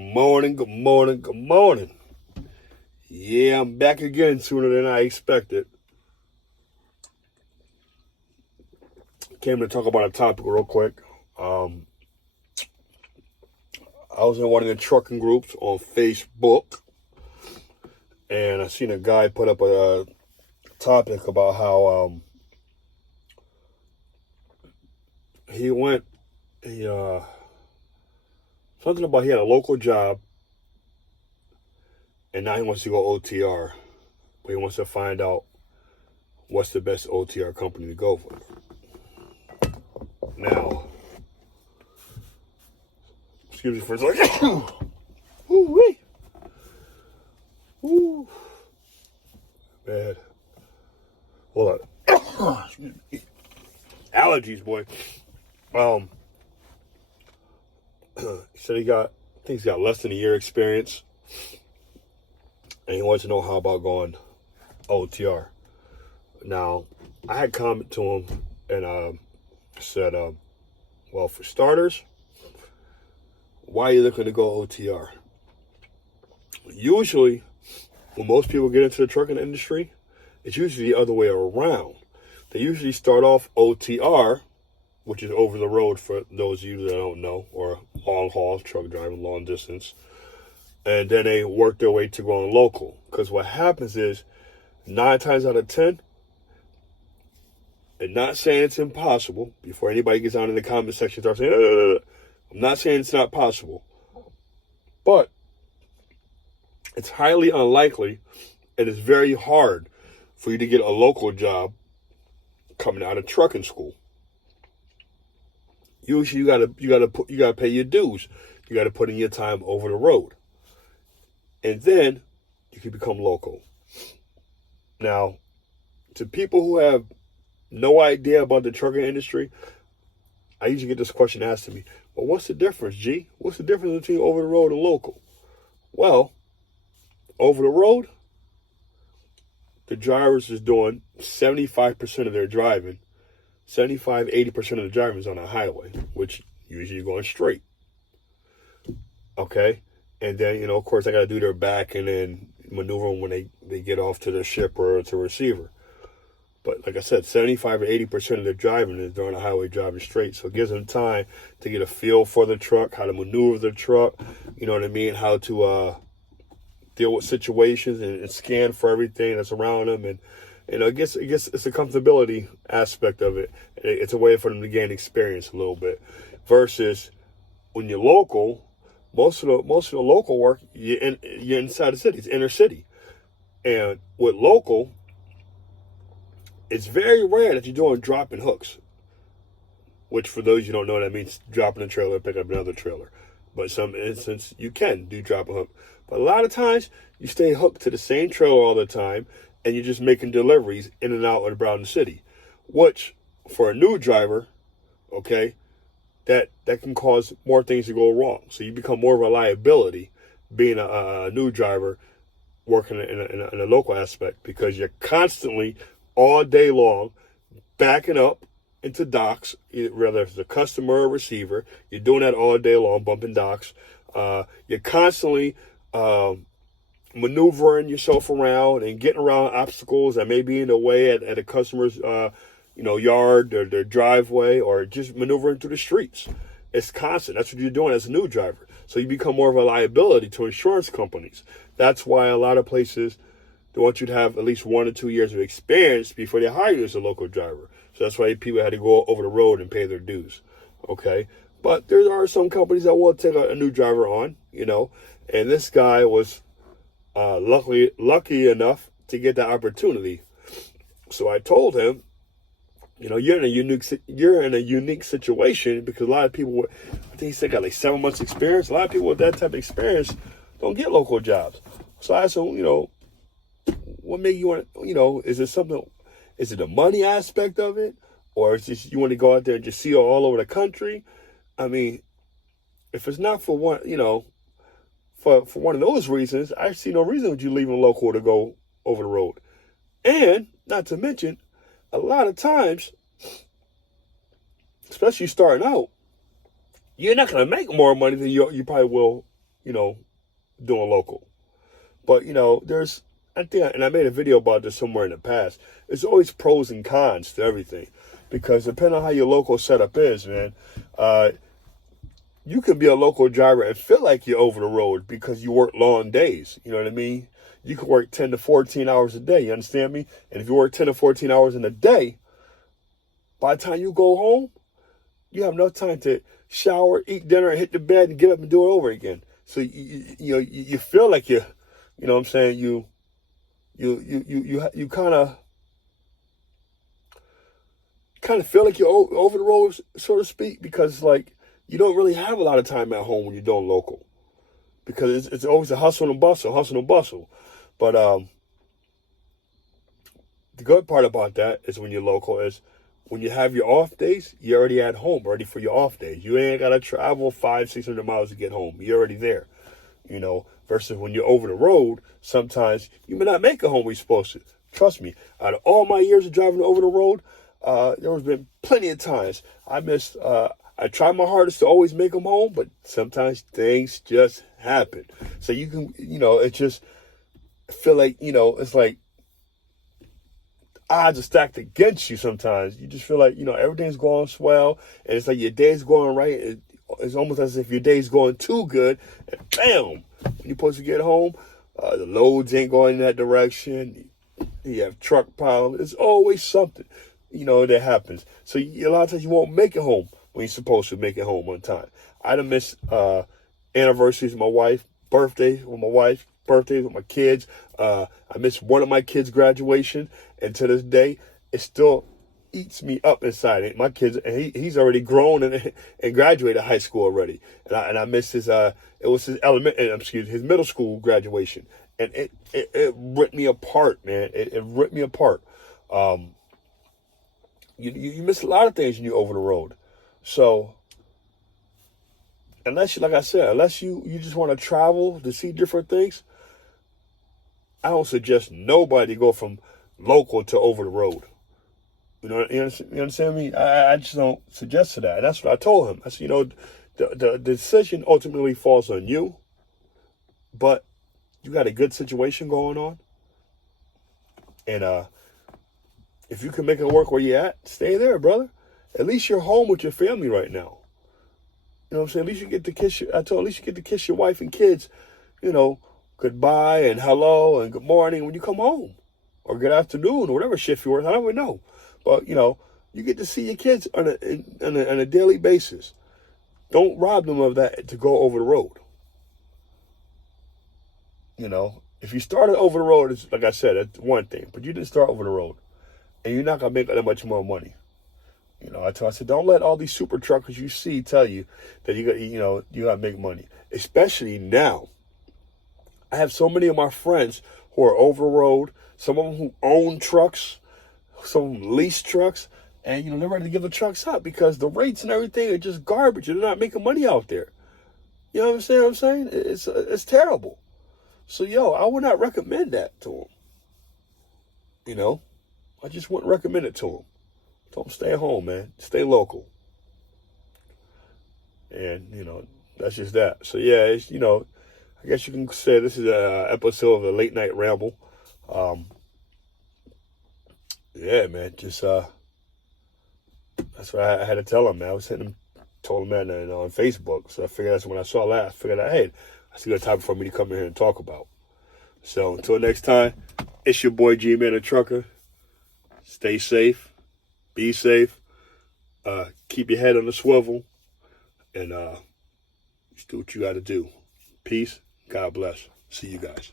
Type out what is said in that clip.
morning, good morning, good morning. Yeah, I'm back again sooner than I expected. Came to talk about a topic real quick. I was in one of the trucking groups on Facebook, and I seen a guy put up a topic about how something about he had a local job, and now he wants to go OTR, but he wants to find out what's the best OTR company to go for. Now, excuse me for a second. Ooh-wee. Ooh. Bad. Hold on. Excuse me. Allergies, boy. He said I think he's got less than a year experience, and he wants to know how about going OTR. Now, I had comment to him, and said, well, for starters, why are you looking to go OTR? Usually, when most people get into the trucking industry, it's usually the other way around. They usually start off OTR, which is over the road for those of you that don't know, or long haul, truck driving, long distance. And then they work their way to going local. Because what happens is, 9 times out of 10, and not saying it's impossible, before anybody gets on in the comment section and starts saying, I'm not saying it's not possible, but it's highly unlikely, and it's very hard for you to get a local job coming out of trucking school. Usually you gotta pay your dues. You gotta put in your time over the road, and then you can become local. Now, to people who have no idea about the trucking industry, I usually get this question asked to me, well, what's the difference, G? What's the difference between over the road and local? Well, over the road, the drivers is doing 75% of their driving. 80% of the driving is on a highway, which usually you're going straight. Okay? And then, of course, I got to do their back and then maneuver when they get off to the shipper or to receiver. But like I said, 75 or 80% of their driving is on the highway driving straight. So it gives them time to get a feel for the truck, how to maneuver the truck, you know what I mean, how to deal with situations and scan for everything that's around them. And, I guess it's a comfortability aspect of it. It's a way for them to gain experience a little bit. Versus when you're local, most of the local work, you're inside the city. It's inner city. And with local, it's very rare that you're doing dropping hooks, which for those you don't know, that means dropping a trailer and picking up another trailer. But in some instances, you can do drop a hook. But a lot of times, you stay hooked to the same trailer all the time, and you're just making deliveries in and out of around the city, which for a new driver, okay, that can cause more things to go wrong. So you become more of a liability being a new driver working in a local aspect, because you're constantly all day long backing up into docks, whether it's a customer or receiver. You're doing that all day long, bumping docks. You're constantly maneuvering yourself around and getting around obstacles that may be in the way at a customer's yard or their driveway, or just maneuvering through the streets. It's constant. That's what you're doing as a new driver. So you become more of a liability to insurance companies. That's why a lot of places, they want you to have at least 1 or 2 years of experience before they hire you as a local driver. So that's why people had to go over the road and pay their dues. Okay? But there are some companies that will take a new driver on, and this guy was lucky enough to get that opportunity. So I told him, you're in a unique situation, because a lot of people, I think he said, got like 7 months experience. A lot of people with that type of experience don't get local jobs. So I asked him, what made you want to, is it the money aspect of it? Or is this, you want to go out there and just see all over the country? I mean, if it's not for one, for one of those reasons, I see no reason with you leaving local to go over the road. And not to mention, a lot of times, especially starting out, you're not going to make more money than you probably will, doing local. But, and I made a video about this somewhere in the past. There's always pros and cons to everything. Because depending on how your local setup is, man, you can be a local driver and feel like you're over the road because you work long days. You know what I mean? You can work 10 to 14 hours a day. You understand me? And if you work 10 to 14 hours in a day, by the time you go home, you have enough time to shower, eat dinner, and hit the bed and get up and do it over again. So you feel like you know what I'm saying, you kind of feel like you're over the road, so to speak, because like you don't really have a lot of time at home when you're doing local, because it's always a hustle and bustle. But the good part about that is when you're local is when you have your off days, you're already at home, ready for your off days. You ain't gotta travel 500-600 miles to get home. You're already there, versus when you're over the road, sometimes you may not make it home where you're supposed to. Trust me, out of all my years of driving over the road, there has been plenty of times I missed. I try my hardest to always make them home, but sometimes things just happen. So you can, it just feel like, it's like odds are stacked against you sometimes. You just feel like, everything's going swell, and it's like your day's going right. It's almost as if your day's going too good, and bam, when you're supposed to get home, the loads ain't going in that direction. You have truck problems. There's always something, that happens. So a lot of times you won't make it home when you're supposed to make it home on time. I done missed anniversaries with my wife, birthdays with my wife, birthdays with my kids. I missed one of my kids' graduation, and to this day, it still eats me up inside. My kids, and he's already grown and graduated high school already, and I missed his. It was his his middle school graduation, and it ripped me apart, man. It ripped me apart. You miss a lot of things when you're over the road. So unless you just want to travel to see different things, I don't suggest nobody go from local to over the road. You understand me? I just don't suggest to that. And that's what I told him. I said, the decision ultimately falls on you, but you got a good situation going on. And if you can make it work where you're at, stay there, brother. At least you're home with your family right now. You know what I'm saying? At least you get to kiss your wife and kids, goodbye and hello and good morning when you come home. Or good afternoon or whatever shift you work. I don't even know. But, you get to see your kids on a daily basis. Don't rob them of that to go over the road. If you started over the road, it's, like I said, that's one thing. But you didn't start over the road. And you're not going to make that much more money. I said, don't let all these super truckers you see tell you that you got to make money. Especially now. I have so many of my friends who are over the road. Some of them who own trucks. Some of them lease trucks. And, they're ready to give the trucks up because the rates and everything are just garbage. They're not making money out there. You know what I'm saying? It's terrible. So, I would not recommend that to them. I just wouldn't recommend it to them. Don't stay at home, man. Stay local. And, that's just that. So, yeah, it's, I guess you can say this is an episode of the Late Night Ramble. Yeah, man, just, that's what I had to tell him, man. I was told him that on Facebook. So I figured that's when I saw that. I figured out, hey, that's a good topic for me to come in here and talk about. So until next time, it's your boy G-Man the Trucker. Stay safe. Be safe. Keep your head on the swivel. And just do what you got to do. Peace. God bless. See you guys.